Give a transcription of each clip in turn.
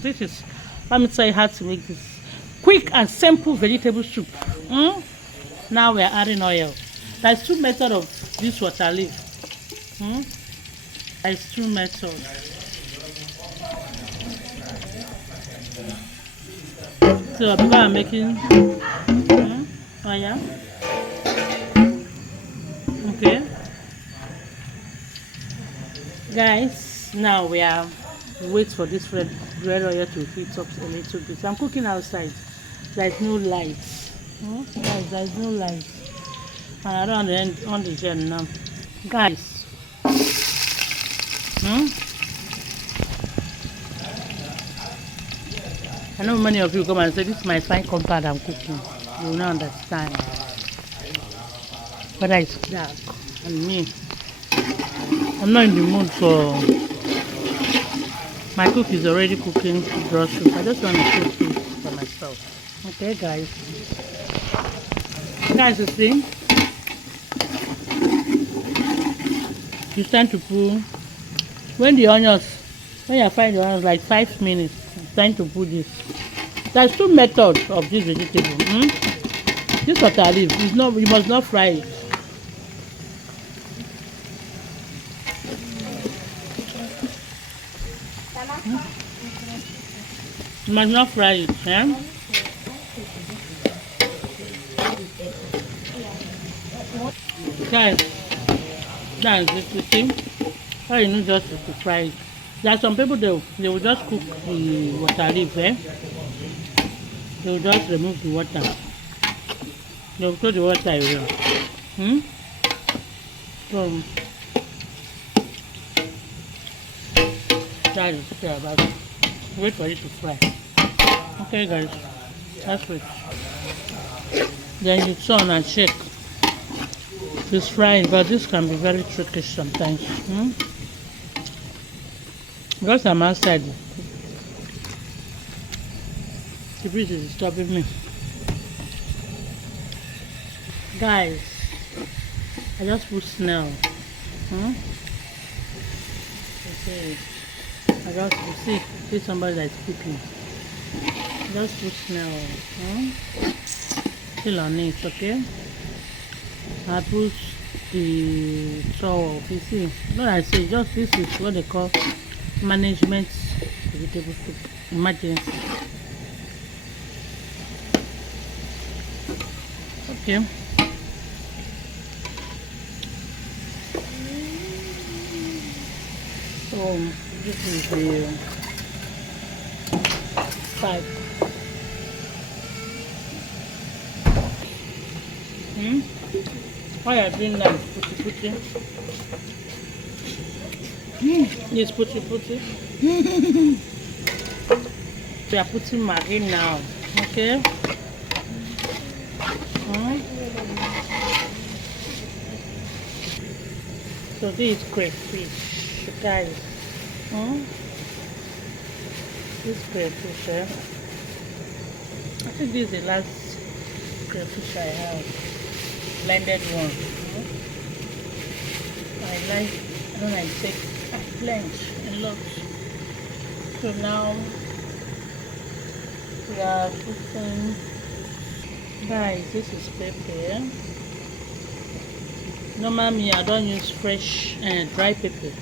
This is, let me tell you how to make this quick and simple vegetable soup. Now we are adding oil. There's two methods of this water leaf. There's two methods. So because I'm making oil. Okay. Guys, now we are wait for this red oil to heat up a little bit. I'm cooking outside. There's no light. Guys, there's no light. And I don't on the gen now. Guys. I know many of you come and say this is my fine compound I'm cooking. You will not understand. But it's dark. And me, I'm not in the mood for my cook is already cooking raw soup. I just want to cook this for myself. Okay, guys. Guys, you see, it's time to put when you find the onions like 5 minutes. It's time to put this. There's two methods of this vegetable. This water leaf is not. You must not fry it. You must not fry it, Guys, that's it, you see. All you need just is to fry it. There are some people they will just cook the water leaf, They will just remove the water. They will throw the water away. So that is okay about it. Wait for it to fry. Okay, guys, that's it. Then you turn and shake. It's frying, but this can be very tricky sometimes. Because I'm outside, the breeze is disturbing me. Guys, I just put snail. Okay. I just see somebody that's cooking. Just put snail. Still on it, okay? I put the towel. You see, what I say, just this is what they call management vegetable soup. Emergency. Okay. So this is the pipe. Why are you doing that? Putty. Yes, putty. We are putting Maggi now. Okay. So this is crayfish, guys. This crayfish, I think this is the last crayfish I have. Blended one. I don't like take blend a lot. So now we are putting, guys, this is pepper. Normally I don't use fresh dry pepper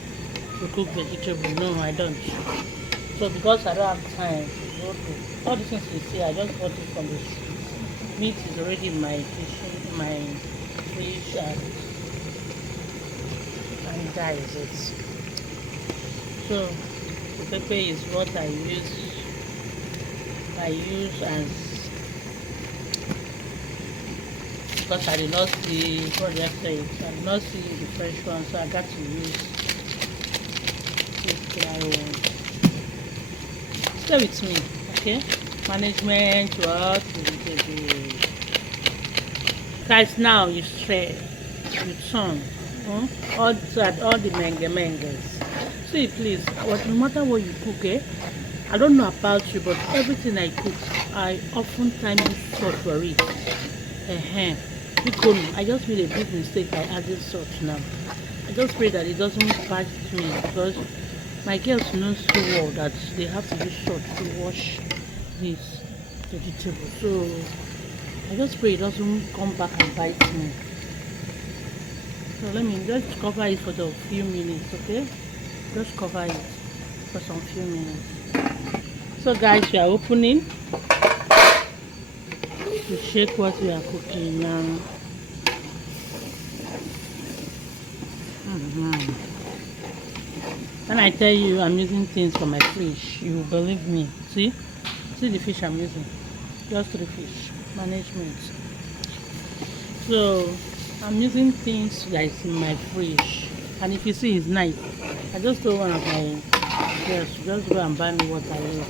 to cook vegetable. No, I don't. So because I don't have time to go to all the things you see, I just got it from this. Meat is already in my kitchen, my fridge, and that is it. So the pepper is what I use as, because I did not see what I say. I did not see the fresh one, so I got to use this dry one. Stay with me, okay? Management, what vegetable. Guys, now you share, you turn all the mangas. See, please, no matter what you cook, I don't know about you, but everything I cook, I oftentimes use salt for it. I just made a big mistake by adding salt now. I just pray that it doesn't bite me, because My girls know so well that they have to use salt to wash this vegetable. So I just pray it doesn't come back and bite me. So let me just cover it for a few minutes, okay? Just cover it for some few minutes. So guys, we are opening to check what we are cooking now. When I tell you I'm using things for my fish, you will believe me. See the fish I'm using, just 3 fish management. So I'm using things that is in my fridge, and if you see it's nice. I just told one of my girls to just go and buy me what I need,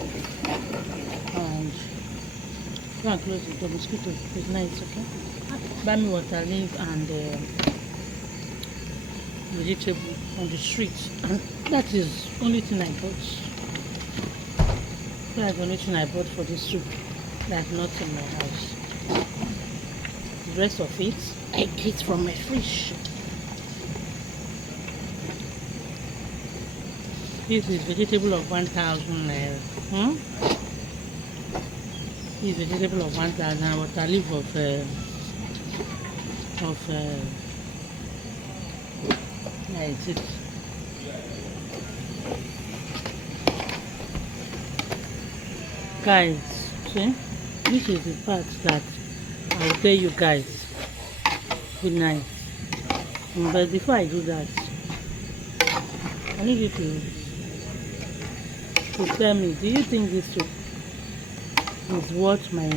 and go and close the mosquito. It's nice, okay? Buy me water leaf and vegetable on the street, and that is only thing I bought. That's the only thing I bought for this soup. That's not in my house. The rest of it I get from my fridge. This is vegetable of 1,000 naira. This is vegetable of 1,000. Water leaf of it's it. Guys, see, this is the part that I will tell you guys good night. But before I do that, I need you to tell me, do you think this soup is worth my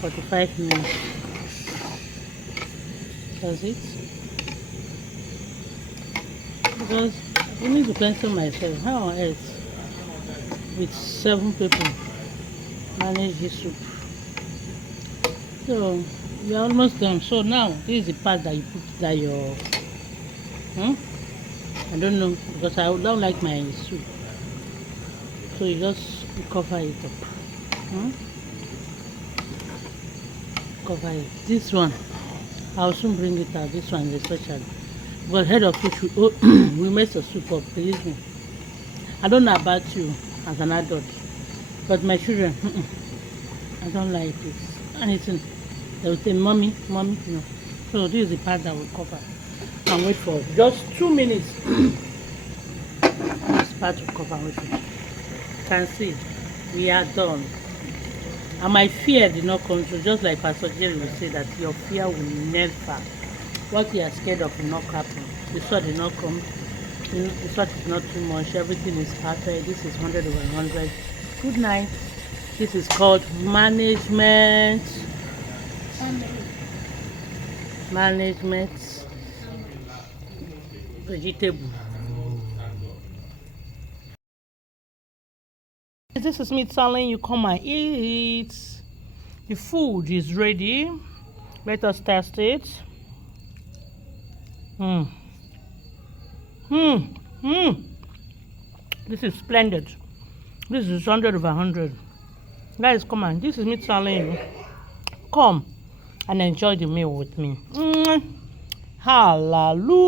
45 minutes? Does it? Because I need to pencil myself. How on earth with 7 people manage this soup? So we are almost done. So now this is the part that you put that your I don't know, because I don't like my soup. So you just cover it up. Cover it. This one I'll soon bring it out. This one is especially. But head of fish we mess the soup up, believe me. I don't know about you as an adult, but my children, I don't like it. Anything. They will say, mommy, no. So this is the part that will cover. And wait for just 2 minutes. This part will cover with it. You can see, we are done. And my fear did not come true, just like Pastor Jerry will say that your fear will never. What you are scared of will not happen. The sword did not come. The sword is not too much. Everything is perfect. This is 100 over 100. Good night. This is called management. Management vegetable. This is me telling you, come and eat. The food is ready. Let us test it. This is splendid. This is 100 over 100. Guys, come on. This is me telling you, come and enjoy the meal with me. Hallelujah.